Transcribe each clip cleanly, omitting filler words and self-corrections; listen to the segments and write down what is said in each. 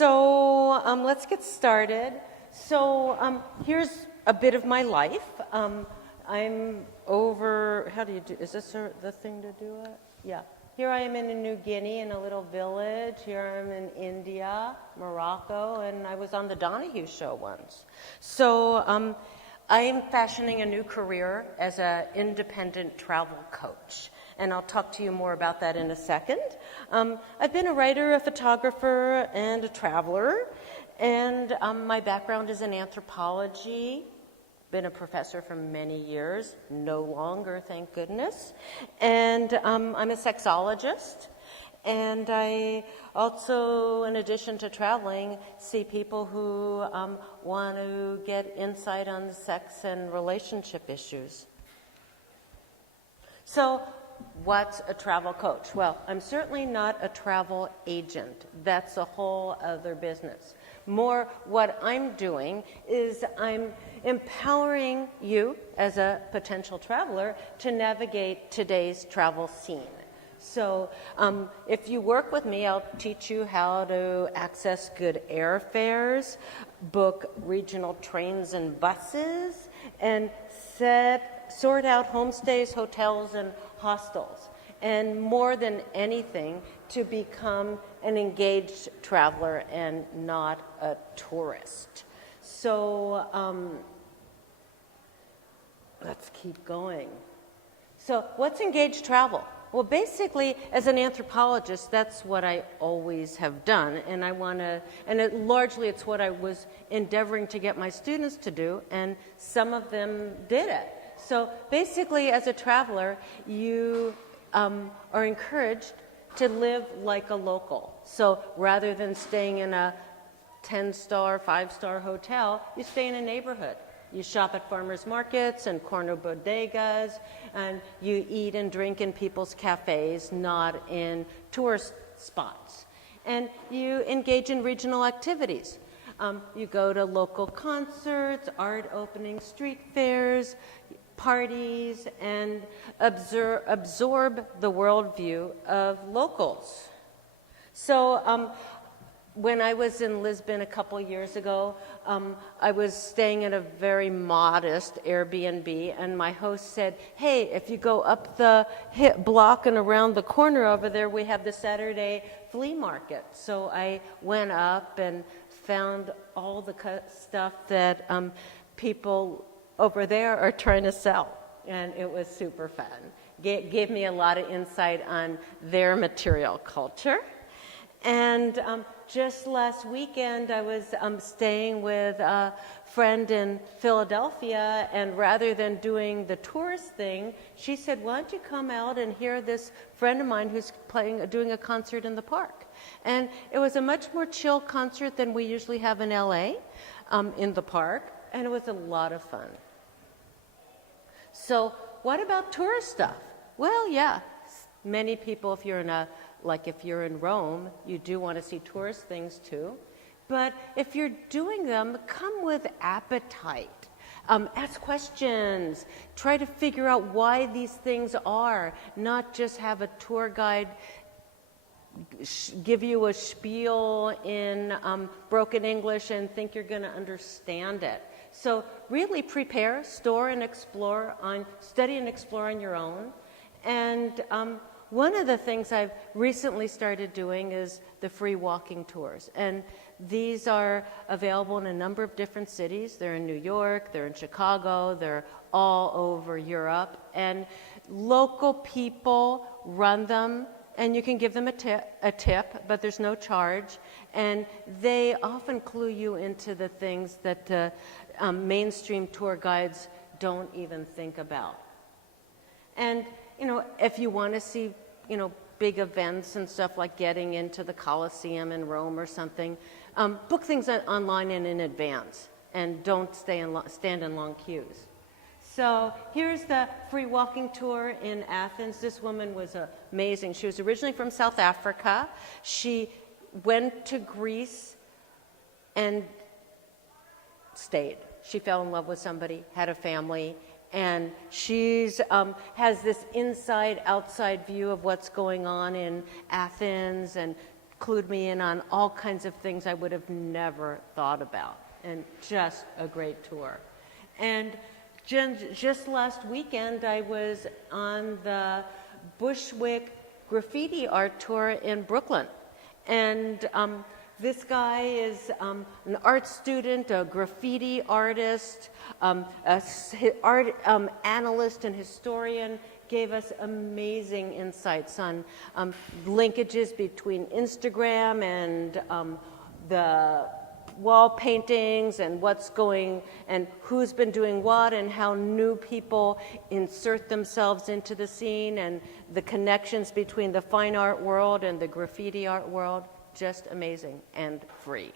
Let's get started. Here's a bit of my life. I'm over, how do you do, is this the thing to do it? Yeah. Here I am in New Guinea in a little village. Here I'm in India, Morocco, and I was on the Donahue show once. I am fashioning a new career as an independent travel coach. And I'll talk to you more about that in a second. I've been a writer, a photographer, and a traveler. And my background is in anthropology. Been a professor for many years, no longer, thank goodness. And I'm a sexologist. And I also, in addition to traveling, see people who want to get insight on the sex and relationship issues. So, what's a travel coach? Well, I'm certainly not a travel agent. That's a whole other business. More, what I'm doing is I'm empowering you as a potential traveler to navigate today's travel scene. So if you work with me, I'll teach you how to access good airfares, book regional trains and buses, and sort out homestays, hotels, and hostels. And more than anything, to become an engaged traveler and not a tourist. So let's keep going. So what's engaged travel? Well, basically, as an anthropologist, that's what I always have done, and largely it's what I was endeavoring to get my students to do, and some of them did it. So basically, as a traveler, you are encouraged to live like a local. So rather than staying in a 10-star, 5-star hotel, you stay in a neighborhood. You shop at farmers markets and corner bodegas, and you eat and drink in people's cafes, not in tourist spots. And you engage in regional activities. You go to local concerts, art openings, street fairs, parties, and absorb the worldview of locals. So when I was in Lisbon a couple years ago, I was staying in a very modest Airbnb, and my host said, hey, if you go up the block and around the corner over there, we have the Saturday flea market. So I went up and found all the stuff that people over there are trying to sell, and it was super fun. Gave me a lot of insight on their material culture. And just last weekend, I was staying with a friend in Philadelphia, and rather than doing the tourist thing, she said, why don't you come out and hear this friend of mine who's doing a concert in the park? And it was a much more chill concert than we usually have in LA, in the park, and it was a lot of fun. So what about tourist stuff? Well, yeah, many people, if you're in Rome, you do want to see tourist things too. But if you're doing them, come with appetite. Ask questions. Try to figure out why these things are, not just have a tour guide give you a spiel in broken English and think you're going to understand it. So really prepare, study and explore on your own. And one of the things I've recently started doing is the free walking tours. And these are available in a number of different cities. They're in New York, they're in Chicago, they're all over Europe. And local people run them, and you can give them a tip, but there's no charge. And they often clue you into the things that mainstream tour guides don't even think about. And, if you want to see, big events and stuff like getting into the Colosseum in Rome or something, book things online and in advance, and don't stand in long queues. So here's the free walking tour in Athens. This woman was amazing. She was originally from South Africa. She went to Greece and stayed. She fell in love with somebody, had a family, and she's has this inside-outside view of what's going on in Athens and clued me in on all kinds of things I would have never thought about. And just a great tour. And just last weekend, I was on the Bushwick graffiti art tour in Brooklyn. And this guy is an art student, a graffiti artist, art analyst and historian, gave us amazing insights on linkages between Instagram and the wall paintings and what's going and who's been doing what and how new people insert themselves into the scene and the connections between the fine art world and the graffiti art world. Just amazing and free.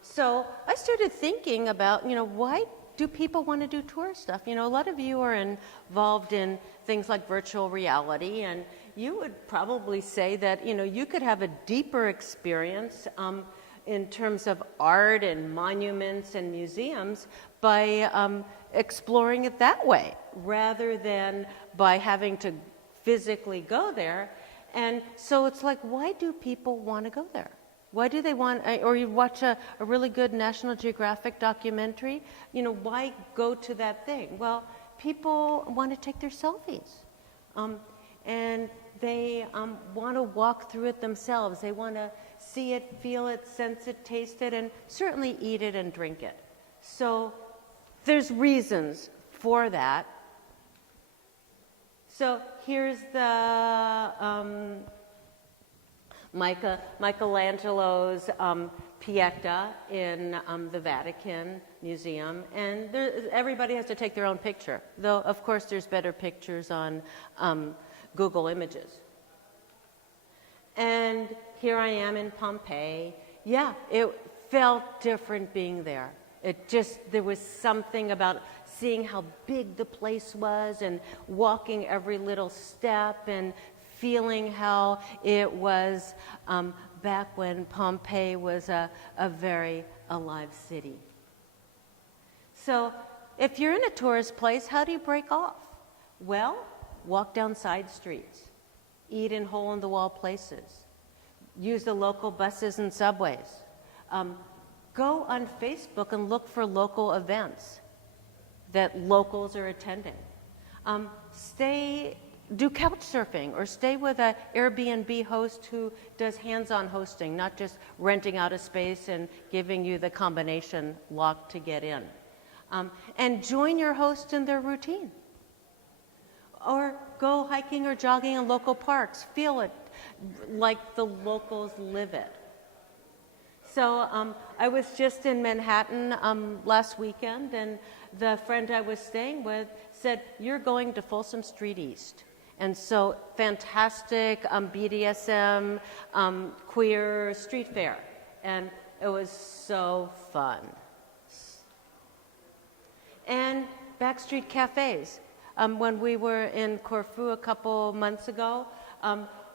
So I started thinking about, why do people want to do tour stuff? A lot of you are involved in things like virtual reality, and you would probably say that, you could have a deeper experience in terms of art and monuments and museums by exploring it that way, rather than by having to physically go there. And so it's like, why do people want to go there? Why do they want, or you watch a really good National Geographic documentary, why go to that thing? Well, people want to take their selfies. And they want to walk through it themselves. They want to see it, feel it, sense it, taste it, and certainly eat it and drink it. So there's reasons for that. So here's the Michelangelo's Pieta in the Vatican Museum, and everybody has to take their own picture, though of course there's better pictures on Google Images. And here I am in Pompeii. Yeah, it felt different being there. There was something about seeing how big the place was and walking every little step and feeling how it was back when Pompeii was a very alive city. So if you're in a tourist place, how do you break off? Well, walk down side streets, eat in hole-in-the-wall places, use the local buses and subways. Go on Facebook and look for local events that locals are attending. Do Couchsurfing or stay with an Airbnb host who does hands-on hosting, not just renting out a space and giving you the combination lock to get in. And join your host in their routine. Or go hiking or jogging in local parks. Feel it like the locals live it. So I was just in Manhattan last weekend, and the friend I was staying with said, "You're going to Folsom Street East." And so fantastic BDSM queer street fair. And it was so fun. And backstreet cafes. When we were in Corfu a couple months ago,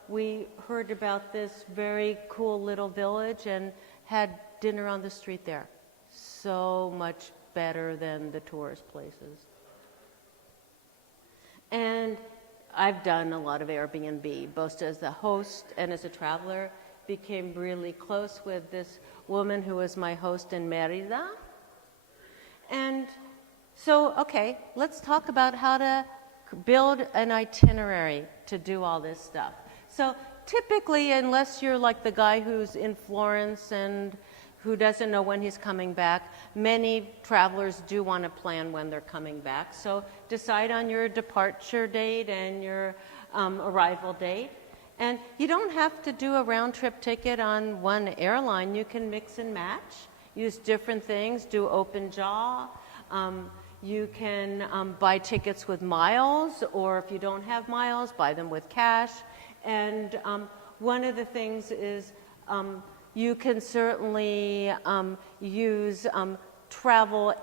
we heard about this very cool little village and had dinner on the street there. So much better than the tourist places. And I've done a lot of Airbnb, both as a host and as a traveler. Became really close with this woman who was my host in Merida. And so, okay, let's talk about how to build an itinerary to do all this stuff. So typically, unless you're like the guy who's in Florence and who doesn't know when he's coming back, many travelers do want to plan when they're coming back. So decide on your departure date and your arrival date. And you don't have to do a round-trip ticket on one airline. You can mix and match, use different things, do open jaw. You can buy tickets with miles, or if you don't have miles, buy them with cash. And one of the things is you can certainly use travel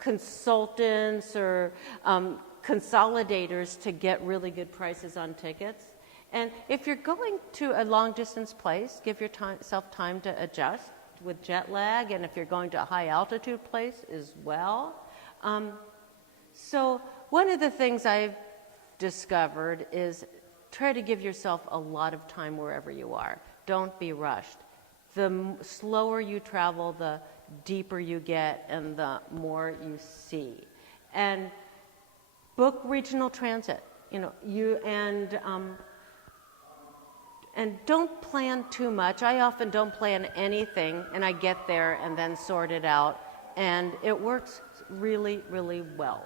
consultants or consolidators to get really good prices on tickets. And if you're going to a long-distance place, give yourself time to adjust with jet lag, and if you're going to a high-altitude place as well. So one of the things I've discovered is try to give yourself a lot of time wherever you are. Don't be rushed. The slower you travel, the deeper you get and the more you see. And book regional transit, and don't plan too much. I often don't plan anything, and I get there and then sort it out, and it works really, really well.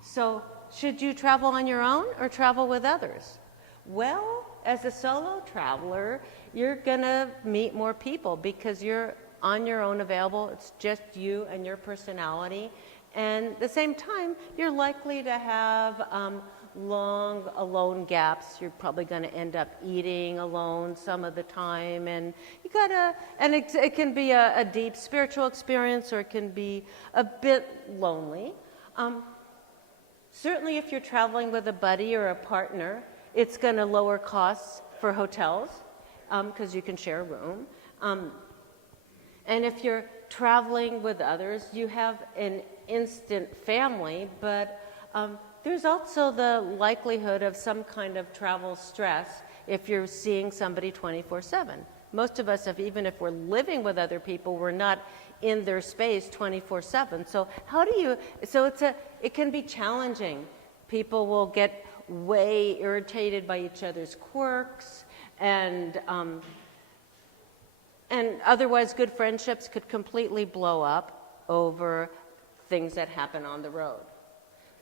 So, should you travel on your own or travel with others? Well, as a solo traveler, you're gonna meet more people because you're on your own available. It's just you and your personality. And at the same time, you're likely to have long alone gaps. You're probably going to end up eating alone some of the time, and it can be a deep spiritual experience, or it can be a bit lonely. Certainly, if you're traveling with a buddy or a partner, it's going to lower costs for hotels because you can share a room. And if you're traveling with others, you have an instant family, but there's also the likelihood of some kind of travel stress if you're seeing somebody 24/7. Most of us, even if we're living with other people, we're not in their space 24/7. So it can be challenging. People will get way irritated by each other's quirks, and otherwise good friendships could completely blow up over things that happen on the road.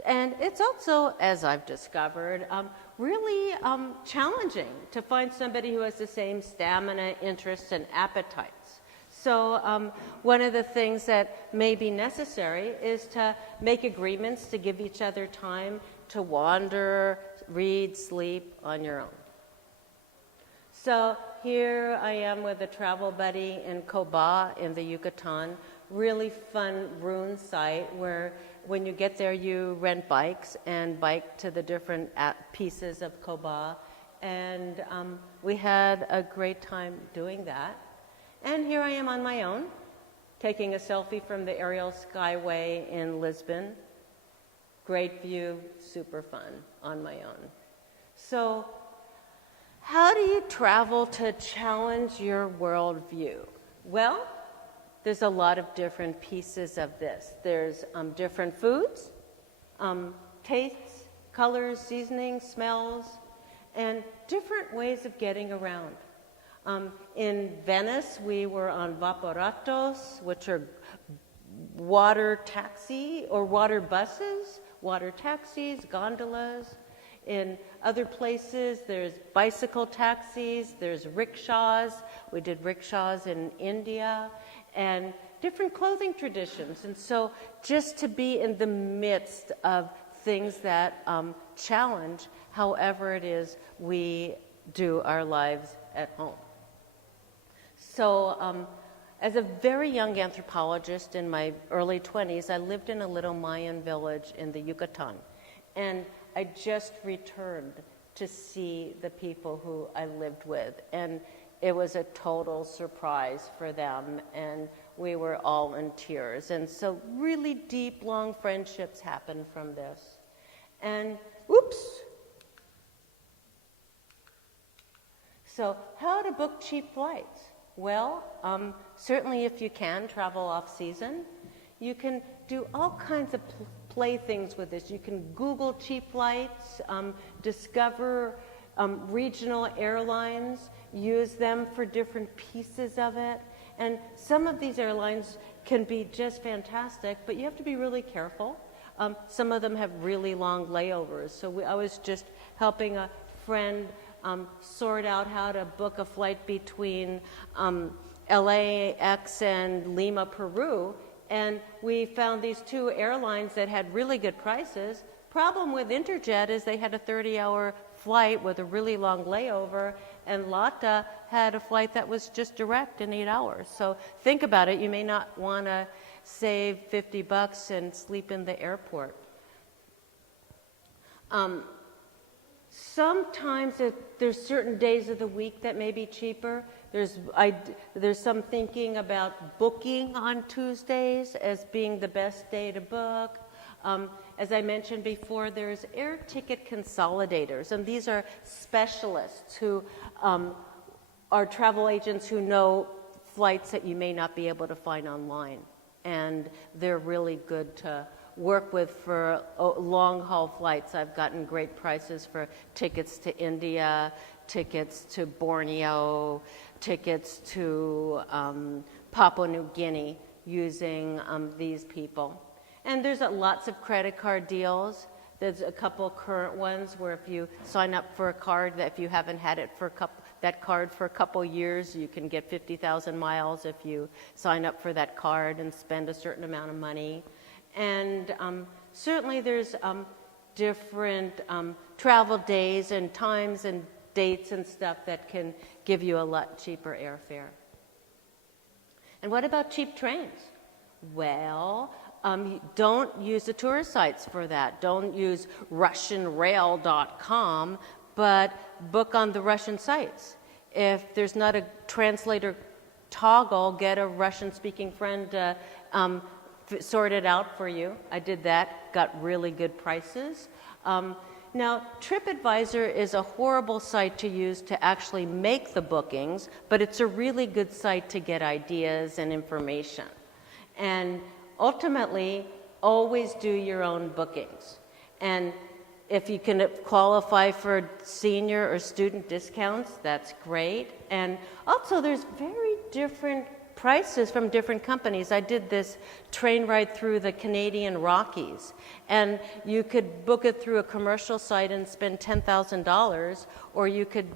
And it's also, as I've discovered, really challenging to find somebody who has the same stamina, interests, and appetites. So one of the things that may be necessary is to make agreements to give each other time to wander, read, sleep on your own. So here I am with a travel buddy in Coba in the Yucatan, really fun ruin site where when you get there you rent bikes and bike to the different pieces of Coba, and we had a great time doing that. And here I am on my own, taking a selfie from the aerial skyway in Lisbon. Great view, super fun on my own. So how do you travel to challenge your worldview? Well, there's a lot of different pieces of this. There's different foods, tastes, colors, seasonings, smells, and different ways of getting around. In Venice, we were on vaporatos, which are water taxi or water buses, water taxis, gondolas. In other places, there's bicycle taxis, there's rickshaws. We did rickshaws in India, and different clothing traditions. And so just to be in the midst of things that challenge however it is we do our lives at home. So as a very young anthropologist in my early 20s, I lived in a little Mayan village in the Yucatan. And I just returned to see the people who I lived with. And it was a total surprise for them. And we were all in tears. And so really deep, long friendships happened from this. And oops. So how to book cheap flights? Well, certainly if you can travel off-season, you can do all kinds of playthings with this. You can Google cheap flights, discover regional airlines, use them for different pieces of it. And some of these airlines can be just fantastic, but you have to be really careful. Some of them have really long layovers. So I was just helping a friend sort out how to book a flight between LAX and Lima, Peru, and we found these two airlines that had really good prices. Problem with Interjet is they had a 30-hour flight with a really long layover, and LATA had a flight that was just direct in 8 hours. So think about it. You may not want to save $50 and sleep in the airport. Sometimes there's certain days of the week that may be cheaper. There's some thinking about booking on Tuesdays as being the best day to book. As I mentioned before, there's air ticket consolidators, and these are specialists who are travel agents who know flights that you may not be able to find online. And they're really good to work with for long-haul flights. I've gotten great prices for tickets to India, tickets to Borneo, tickets to Papua New Guinea using these people. And there's lots of credit card deals. There's a couple current ones where if you sign up for a card, that if you haven't had it for that card for a couple years, you can get 50,000 miles if you sign up for that card and spend a certain amount of money. And certainly there's different travel days and times and dates and stuff that can give you a lot cheaper airfare. And what about cheap trains? Well, don't use the tourist sites for that. Don't use RussianRail.com, but book on the Russian sites. If there's not a translator toggle, get a Russian-speaking friend to sort it out for you. I did that, got really good prices. Now, TripAdvisor is a horrible site to use to actually make the bookings, but it's a really good site to get ideas and information. And ultimately, always do your own bookings. And if you can qualify for senior or student discounts, that's great. And also, there's very different prices from different companies. I did this train ride through the Canadian Rockies, and you could book it through a commercial site and spend $10,000, or you could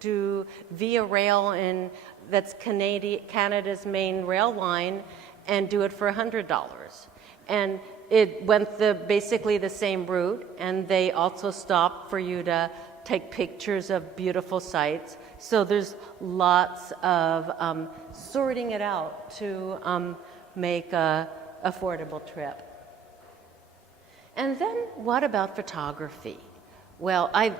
do Via Rail, and that's Canada's main rail line, and do it for $100. And it went basically the same route, and they also stopped for you to take pictures of beautiful sites. So there's lots of sorting it out to make an affordable trip. And then what about photography? Well, I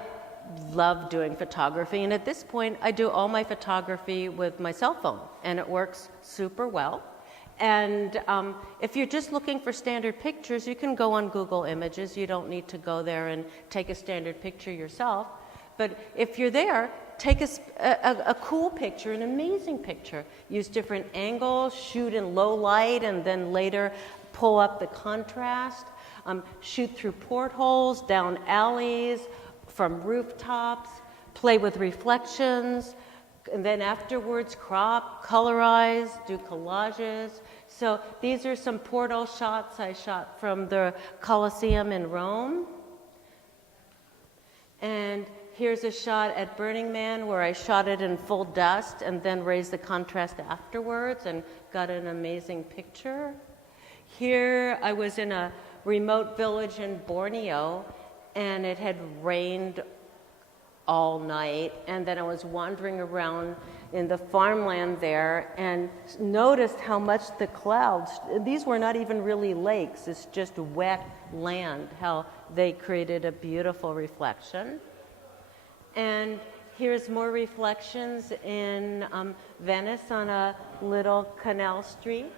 love doing photography, and at this point I do all my photography with my cell phone, and it works super well. And if you're just looking for standard pictures, you can go on Google Images. You don't need to go there and take a standard picture yourself. But if you're there, take a cool picture, an amazing picture. Use different angles, shoot in low light, and then later pull up the contrast. Shoot through portholes, down alleys, from rooftops, play with reflections, and then afterwards crop, colorize, do collages. So these are some portal shots I shot from the Colosseum in Rome. And here's a shot at Burning Man where I shot it in full dust and then raised the contrast afterwards and got an amazing picture. Here I was in a remote village in Borneo, and it had rained all night, and then I was wandering around in the farmland there and noticed how much the clouds, these were not even really lakes, it's just wet land, how they created a beautiful reflection. And here's more reflections in Venice on a little canal street.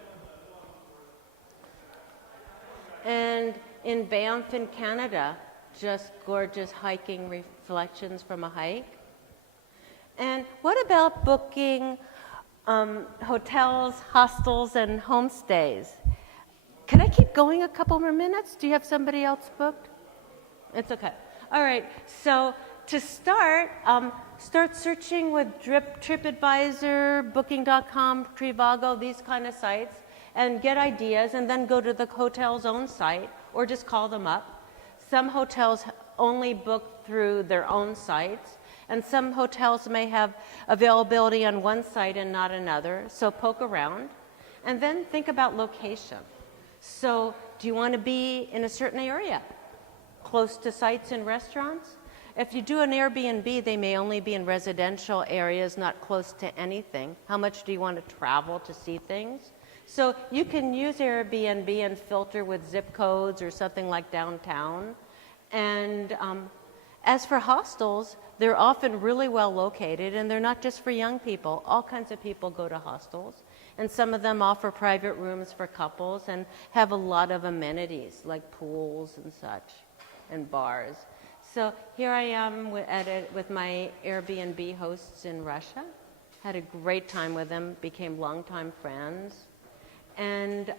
And in Banff in Canada, just gorgeous hiking reflections from a hike. And what about booking hotels, hostels, and homestays? Can I keep going a couple more minutes? Do you have somebody else booked? It's okay. All right, so to start, start searching with TripAdvisor, Booking.com, Trivago, these kind of sites, and get ideas, and then go to the hotel's own site, or just call them up. Some hotels only book through their own sites, and some hotels may have availability on one site and not another, so poke around. And then think about location. So do you want to be in a certain area, close to sites and restaurants? If you do an Airbnb, they may only be in residential areas, not close to anything. How much do you want to travel to see things? So you can use Airbnb and filter with zip codes or something like downtown. And As for hostels, they're often really well located, and they're not just for young people. All kinds of people go to hostels, and some of them offer private rooms for couples and have a lot of amenities like pools and such, and bars. So here I am with my Airbnb hosts in Russia. Had a great time with them, became longtime friends. And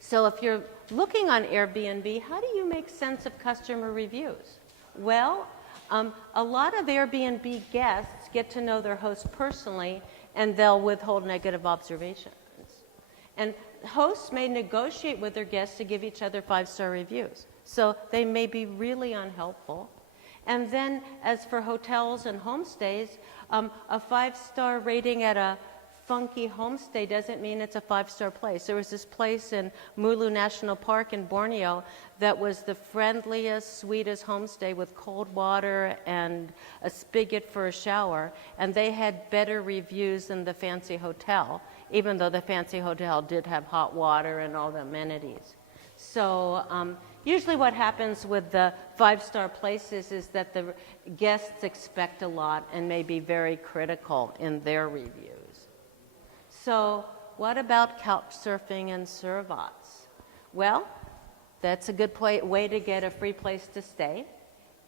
so if you're looking on Airbnb, how do you make sense of customer reviews? Well, a lot of Airbnb guests get to know their host personally, and they'll withhold negative observations. And hosts may negotiate with their guests to give each other 5-star reviews. So they may be really unhelpful. And then as for hotels and homestays, a 5-star rating at a funky homestay doesn't mean it's a 5-star place. There was this place in Mulu National Park in Borneo that was the friendliest, sweetest homestay with cold water and a spigot for a shower, and they had better reviews than the fancy hotel, even though the fancy hotel did have hot water and all the amenities. So usually what happens with the 5-star places is that the guests expect a lot and may be very critical in their reviews. So what about Couchsurfing and Servots? Well, that's a good way to get a free place to stay.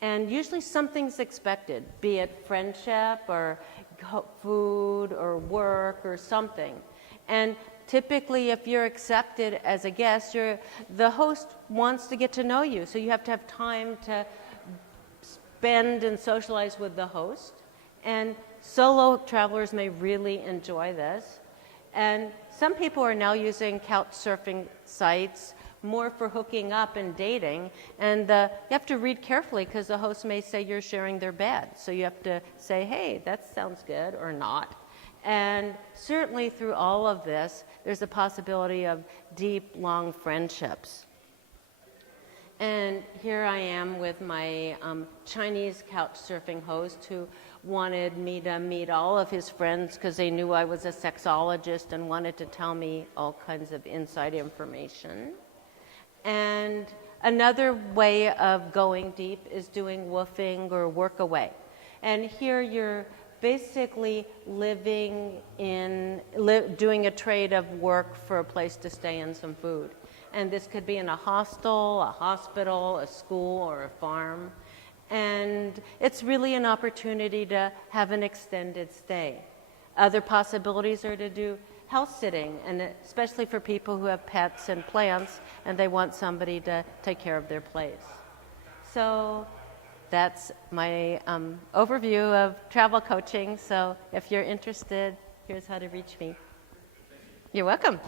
And usually something's expected, be it friendship or food or work or something. And typically, if you're accepted as a guest, the host wants to get to know you, so you have to have time to spend and socialize with the host. And solo travelers may really enjoy this. And some people are now using Couchsurfing sites more for hooking up and dating. And you have to read carefully because the host may say you're sharing their bed. So you have to say, hey, that sounds good, or not. And certainly through all of this, there's a possibility of deep, long friendships. And here I am with my Chinese Couchsurfing host who wanted me to meet all of his friends because they knew I was a sexologist and wanted to tell me all kinds of inside information. And another way of going deep is doing woofing or workaway. And here you're basically doing a trade of work for a place to stay and some food. And this could be in a hostel, a hospital, a school, or a farm. And it's really an opportunity to have an extended stay. Other possibilities are to do house sitting, and especially for people who have pets and plants, and they want somebody to take care of their place. So that's my overview of travel coaching. So if you're interested, here's how to reach me. You're welcome.